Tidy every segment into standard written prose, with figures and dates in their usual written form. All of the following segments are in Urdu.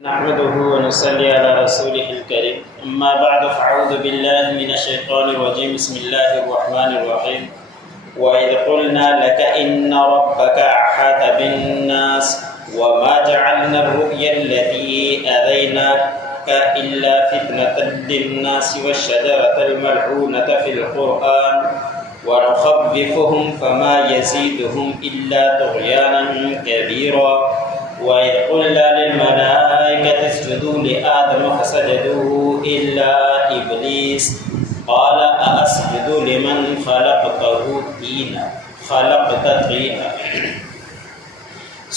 نحمده ونصلي على رسوله الكريم اما بعد فاعوذ بالله من الشيطان الرجيم بسم الله الرحمن الرحيم وإذ قلنا لك إن ربك أحاط بالناس وما جعلنا الرؤيا التي أريناك إلا فتنة للناس والشجرة الملعونة في القرآن ونخوفهم فما يزيدهم إلا طغيانا كبيرا وإذ قلنا للملائكة اسجدوا لآدم فسجدوا إلا إبليس قال أأسجد لمن خلقت طينا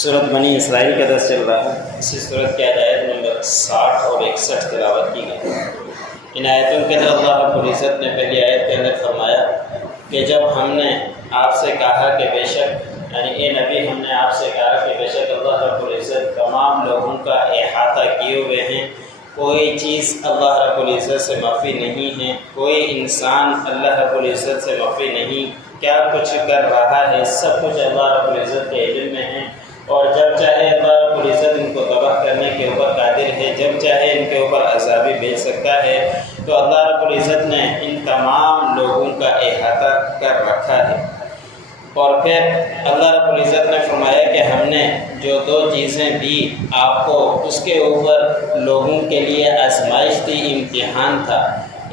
سورۃ بنی اسرائیل کا درس چل رہا ہے۔ اسی سورت کی آیت نمبر 60 اور 61 تلاوت کی گئی۔ ان آیتوں کے اندر اللہ رب العزت نے پہلی آیت کے اندر فرمایا کہ جب ہم نے آپ سے کہا کہ بے شک یعنی اے نبی ہم نے آپ سے کہا کہ بے شک اللہ رب العزت تمام لوگوں کا احاطہ کیے ہوئے ہیں، کوئی چیز اللہ رب العزت سے مخفی نہیں ہے، کوئی انسان اللہ رب العزت سے مخفی نہیں، کیا کچھ کر رہا ہے سب کچھ اللہ رب العزت کے علم میں ہے، اور جب چاہے اللہ رب العزت ان کو تباہ کرنے کے اوپر قادر ہے، جب چاہے ان کے اوپر عذابی بھیج سکتا ہے۔ تو اللہ رب العزت نے ان تمام لوگوں کا احاطہ کر رکھا ہے۔ اور پھر اللہ رب العزت نے فرمایا کہ ہم نے جو دو چیزیں دی آپ کو اس کے اوپر لوگوں کے لیے آزمائش تھی، امتحان تھا۔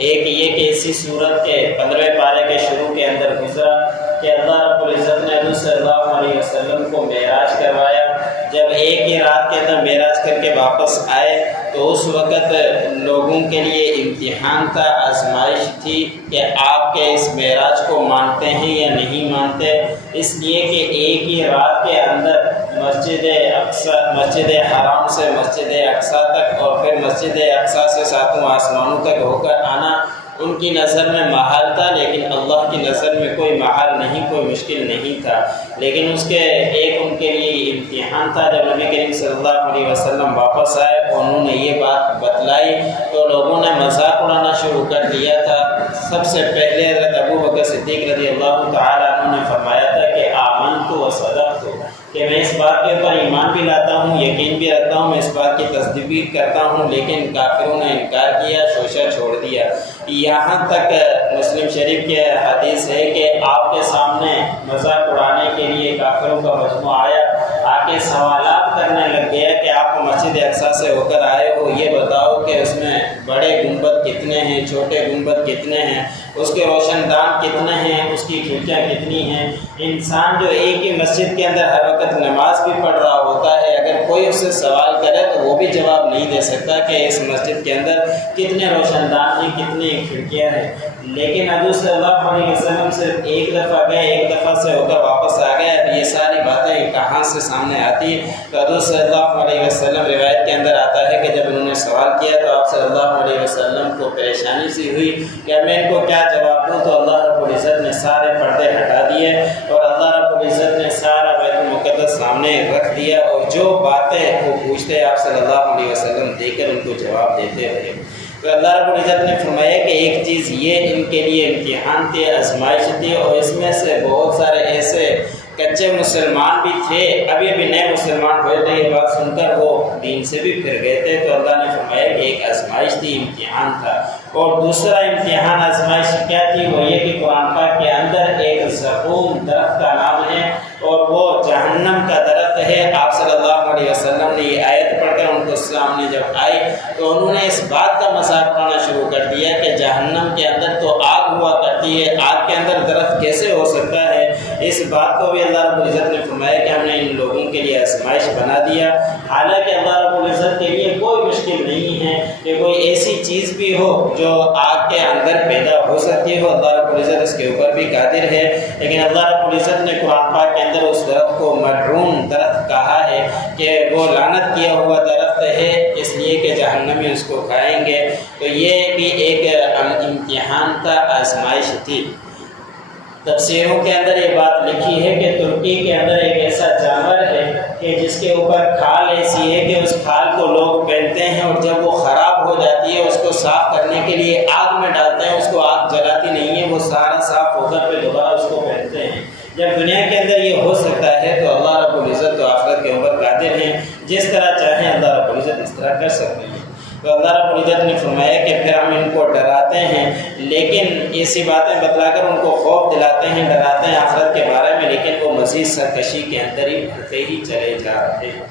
ایک یہ کہ اسی سورت کے 15ویں پارے کے شروع کے اندر گزرا کہ اللہ رب العزت نے حضور صلی اللہ علیہ وسلم کو معراج کروایا۔ جب ایک ہی رات کے اندر معراج کر کے واپس آئے تو اس وقت لوگوں کے لیے امتحان تھا، آزمائش تھی کہ آپ کے اس معراج کو مانتے ہیں یا نہیں مانتے، اس لیے کہ ایک ہی رات کے اندر مسجد حرام سے مسجد اقصیٰ تک اور پھر مسجد اقصیٰ سے ساتوں آسمانوں تک ہو کر آنا ان کی نظر میں محال تھا، لیکن اللہ کی نظر میں کوئی محال نہیں، کوئی مشکل نہیں تھا۔ لیکن اس کے ایک ان کے لیے امتحان تھا۔ جب نبی کریم صلی اللہ علیہ وسلم واپس آئے انہوں نے یہ بات بتلائی تو لوگوں نے مذاق اڑانا شروع کر دیا تھا۔ سب سے پہلے حضرت ابو بکر صدیق رضی اللہ تعالیٰ عنہ نے فرمایا تھا کہ آمنت و صدقت، کہ میں اس بات کے اوپر ایمان بھی لاتا ہوں، یقین بھی رکھتا ہوں، میں اس بات کی تصدیق بھی کرتا ہوں، لیکن کافروں نے انکار کیا، شوشہ چھوڑ دیا۔ یہاں تک مسلم شریف کی حدیث ہے کہ آپ کے سامنے مذاق اڑانے کے لیے کافروں کا مجموعہ آیا، آ کے سوالات کرنے لگ گیا کہ آپ مسجد اقصیٰ سے ہو کر آئے ہو، یہ بتاؤ کہ اس میں بڑے گنبد کتنے ہیں، چھوٹے گنبد کتنے ہیں، اس کے روشن دان کتنے ہیں، اس کی کھڑکیاں کتنی ہیں۔ انسان جو ایک ہی مسجد کے اندر ہر وقت نماز بھی پڑھ رہا ہوتا ہے، اگر کوئی اس سے سوال کرے تو وہ بھی جواب نہیں دے سکتا کہ اس مسجد کے اندر کتنے روشن دان ہیں، کتنی کھڑکیاں ہیں۔ لیکن حضور صلی اللہ علیہ وسلم صرف ایک دفعہ گئے، ایک دفعہ سے ہو کر واپس آ گئے، اب یہ ساری باتیں کہاں سے سامنے آتی ہیں؟ تو حضور صلی اللہ علیہ وسلم روایت کے اندر آتا ہے کہ جب انہوں نے سوال کیا تو آپ صلی اللہ علیہ وسلم کو پریشانی سی ہوئی کہ میں ان کو کیا جواب دوں، تو اللہ رب العزت نے سارے پردے ہٹا دیے اور اللہ رب العزت نے سارا بیت المقدس سامنے رکھ دیا، اور جو باتیں وہ پوچھتے آپ صلی اللہ علیہ وسلم دے کر ان کو جواب دیتے رہے۔ تو اللہ رب العزت نے فرمایا کہ ایک چیز یہ ان کے لیے امتحان تھی، آزمائش تھی، اور اس میں سے بہت سارے ایسے کچے مسلمان بھی تھے، ابھی نئے مسلمان ہوئے تھے، یہ بات سن کر وہ دین سے بھی پھر گئے تھے۔ تو اللہ نے فرمایا کہ ایک آزمائش تھی، امتحان تھا۔ اور دوسرا امتحان آزمائش کیا تھی، وہ یہ کہ قرآن پاک کے اندر ایک زقوم درخت کا نام ہے اور وہ جہنم کا درخت ہے۔ آپ صلی اللہ علیہ وسلم نے یہ آیت پڑھ کر ان کو سامنے جب آئی تو انہوں نے اس بات کا مذاق اڑانا شروع کر دیا کہ جہنم کے اندر تو آگ ہوا کرتی ہے، آگ کے اندر درخت کیسے ہو سکتا ہے؟ اس بات کو بھی اللہ رب العزت نے فرمایا کہ ہم نے ان لوگوں کے لیے آزمائش بنا دیا۔ حالانکہ اللہ رب العزت کے لیے کوئی مشکل نہیں ہے کہ کوئی ایسی چیز بھی ہو جو آگ کے اندر پیدا ہو سکتی ہو، اللہ رب العزت اس کے اوپر بھی قادر ہے۔ لیکن اللہ رب العزت نے قرآن پاک کے اندر اس درخت کو ملعون درخت کہا ہے کہ وہ لعنت کیا ہوا درخت ہے، اس لیے کہ جہنمی اس کو کھائیں گے۔ تو یہ بھی ایک امتحان تھا، آزمائش تھی۔ تفسیروں کے اندر یہ بات لکھی ہے کہ ترکی کے اندر ایک ایسا جانور ہے کہ جس کے اوپر کھال ایسی ہے کہ اس کھال کو لوگ پہنتے ہیں اور جب وہ خراب ہو جاتی ہے اس کو صاف کرنے کے لیے آگ میں ڈالتے ہیں، اس کو آگ جلاتی نہیں ہے، وہ سارا صاف ہو کر پھر دوبارہ اس کو پہنتے ہیں۔ جب دنیا کے اندر یہ ہو سکتا ہے تو اللہ رب العزت تو آخرت کے اوپر قادر ہیں، جس طرح چاہیں اللہ رب العزت اس طرح کر سکتے ہیں۔ تو اللہ رب العزت نے فرمایا کہ پھر ہم ان کو ڈراتے ہیں، لیکن ایسی باتیں بتلا کر ان کو خوف دلاتے ہیں، ڈراتے ہیں آخرت کے بارے میں، لیکن وہ مزید سرکشی کے اندر ہی بڑھتے ہی چلے جا رہے ہیں۔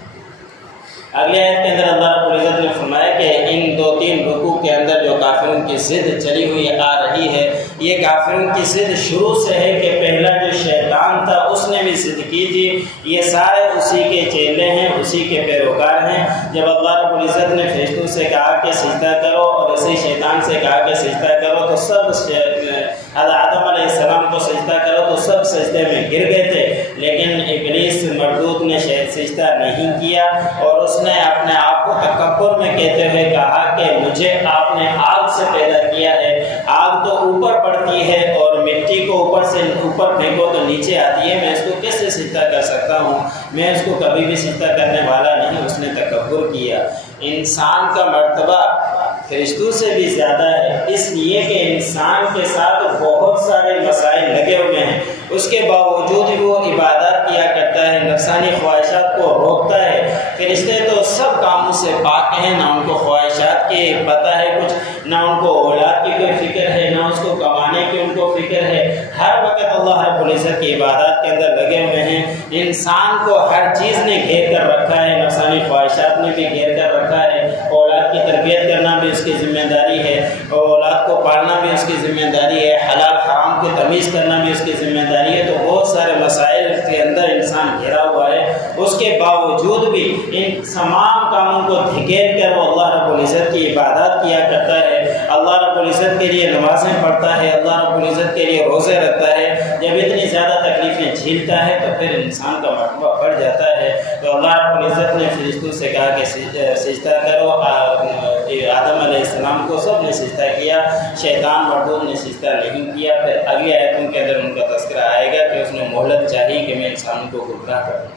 اگلے آیت کے اندر اللہ رب العزت نے فرمایا کہ ان 2-3 رکوع کے اندر جو کافروں کی ضد چلی ہوئی آ رہی ہے، یہ کافروں کی ضد شروع سے ہے کہ پہلا جو شیطان تھا اس نے بھی ضد کی تھی، یہ سارے اسی کے چیلے ہیں، اسی کے پیروکار ہیں۔ جب اللہ رب العزت نے فرشتوں سے کہا کہ سجدہ کرو اور اسی شیطان سے کہا کہ سجدہ کرو، تو سب حضرت آدم علیہ السلام کو سجدہ کرو تو سب سجدے میں گر گئے تھے، لیکن ابلیس مردود نے سجدہ نہیں کیا، اور اس نے اپنے آپ کو تکبر میں کہتے ہوئے کہا کہ مجھے آپ نے آگ سے پیدا کیا ہے، آگ تو اوپر بڑھتی ہے اور مٹی کو اوپر سے اوپر پھینکو تو نیچے آتی ہے، میں اس کو کیسے سجدہ کر سکتا ہوں، میں اس کو کبھی بھی سجدہ کرنے والا نہیں۔ اس نے تکبر کیا۔ انسان کا مرتبہ فرشتوں سے بھی زیادہ ہے، اس لیے کہ انسان کے ساتھ بہت سارے مسائل لگے ہوئے ہیں، اس کے باوجود وہ عبادت کیا کرتا ہے، نفسانی خواہشات کو روکتا ہے۔ فرشتے تو سب کاموں سے پاک ہیں، نہ ان کو خواہشات کی پتہ ہے کچھ، نہ ان کو اولاد کی کوئی فکر ہے، نہ اس کو کمانے کی ان کو فکر ہے، ہر وقت اللہ رب العزت کی عبادت کے اندر لگے ہوئے ہیں۔ انسان کو ہر چیز نے گھیر کر رکھا ہے، نفسانی خواہشات نے بھی گھیر کر رکھا ہے، اولاد کی تربیت کرنا بھی اس کی ذمہ داری ہے، اور اولاد کو پالنا بھی اس کی ذمہ داری ہے، حلال حرام کی تمیز کرنا بھی اس کی ذمہ داری ہے۔ تو بہت سارے مسائل کے اندر انسان گھرا ہوا ہے، اس کے باوجود بھی ان تمام کاموں کو دھکیل کر وہ اللہ رب العزت کی عبادت کیا کرتا ہے، اللہ رب العزت کے لیے نمازیں پڑھتا ہے، اللہ رب العزت کے لیے روزے رکھتا ہے۔ جب اتنی زیادہ تکلیفیں جھیلتا ہے تو پھر انسان کا مرتبہ بڑھ جاتا ہے۔ تو اللہ رب العزت نے فرشتوں سے کہا کہ سجدہ کرو، آدم علیہ السلام کو سب نے سجدہ کیا، شیطان مردود نے سجدہ نہیں کیا۔ پھر اگلی آیتوں کے اندر ان کا تذکرہ آئے گا کہ اس نے مہلت چاہی کہ میں انسانوں کو گمراہ کروں۔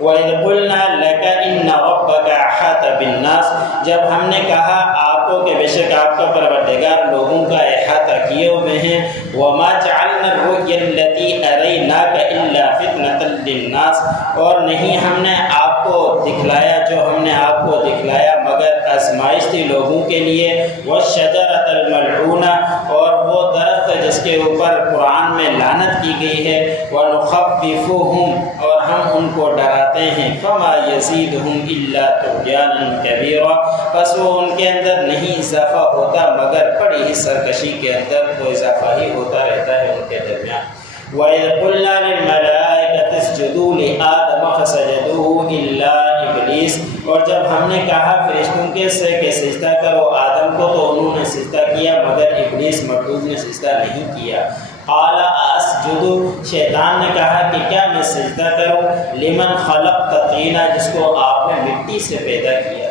وَإِذْ قُلْنَا لَكَ إِنَّ رَبَّكَ أَحَاطَ بِالنَّاسِ، جب ہم نے کہا آپ کو کہ بے شک آپ کا پروردگار لوگوں کا احاطہ کیے ہوئے ہیں، وَمَا جَعَلْنَا الرُّؤْيَا الَّتِي أَرَيْنَاكَ إِلَّا فِتْنَةً لِلنَّاسِ، اور نہیں ہم نے آپ کو دکھلایا جو ہم نے آپ کو دکھلایا مگر آزمائش تھی لوگوں کے لیے، وَالشَّجَرَةَ الْمَلْعُونَةَ، اور وہ درخت جس کے اوپر قرآن میں لعنت کی گئی ہے، وَنُخَوِّفُهُمْ، اور ہم ان کو ڈراتے ہیں، فَمَا يَزِيدُهُمْ إِلَّا طُغْيَانًا كَبِيرًا، بس وہ ان کے اندر نہیں اضافہ ہوتا مگر بڑی ہی سرکشی کے اندر وہ اضافہ ہی ہوتا رہتا ہے ان کے درمیان۔ وَإِذْ قُلْنَا لِلْمَلَائِكَةِ اسْجُدُوا لِآدَمَ فَسَجَدُوا إِلَّا إِبْلِيسَ، اور جب ہم نے کہا فرشتوں کے سے کہ سجدہ کرو آدم کو تو انہوں نے سجدہ کیا مگر ابلیس مردود نے سجدہ نہیں کیا۔ قال اسجد، شیطان نے کہا کہ کیا میں سجدہ کروں، لمن خلقت طینا، جس کو آپ نے مٹی سے پیدا کیا۔